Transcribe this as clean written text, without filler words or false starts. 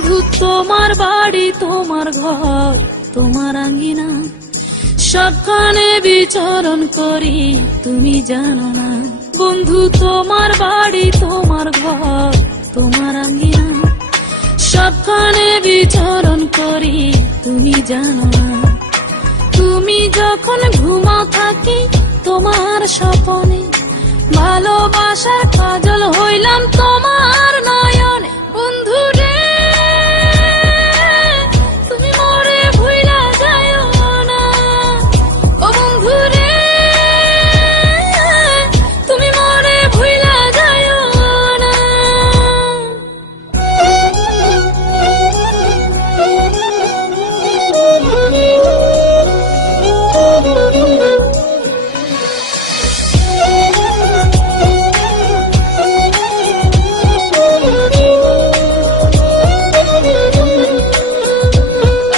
বন্ধু তোমার বাড়ি তোমার ঘর তোমার আঙ্গিনা, সবখানে বিচরণ করি তুমি জানো না। বন্ধু তোমার বাড়ি তোমার ঘর তোমার আঙ্গিনা, সবখানে বিচরণ করি তুমি জানো না। তুমি যখন ঘুমাও থাকি তোমার স্বপনে, ভালোবাসার কাজল হইলাম তোমার নয়।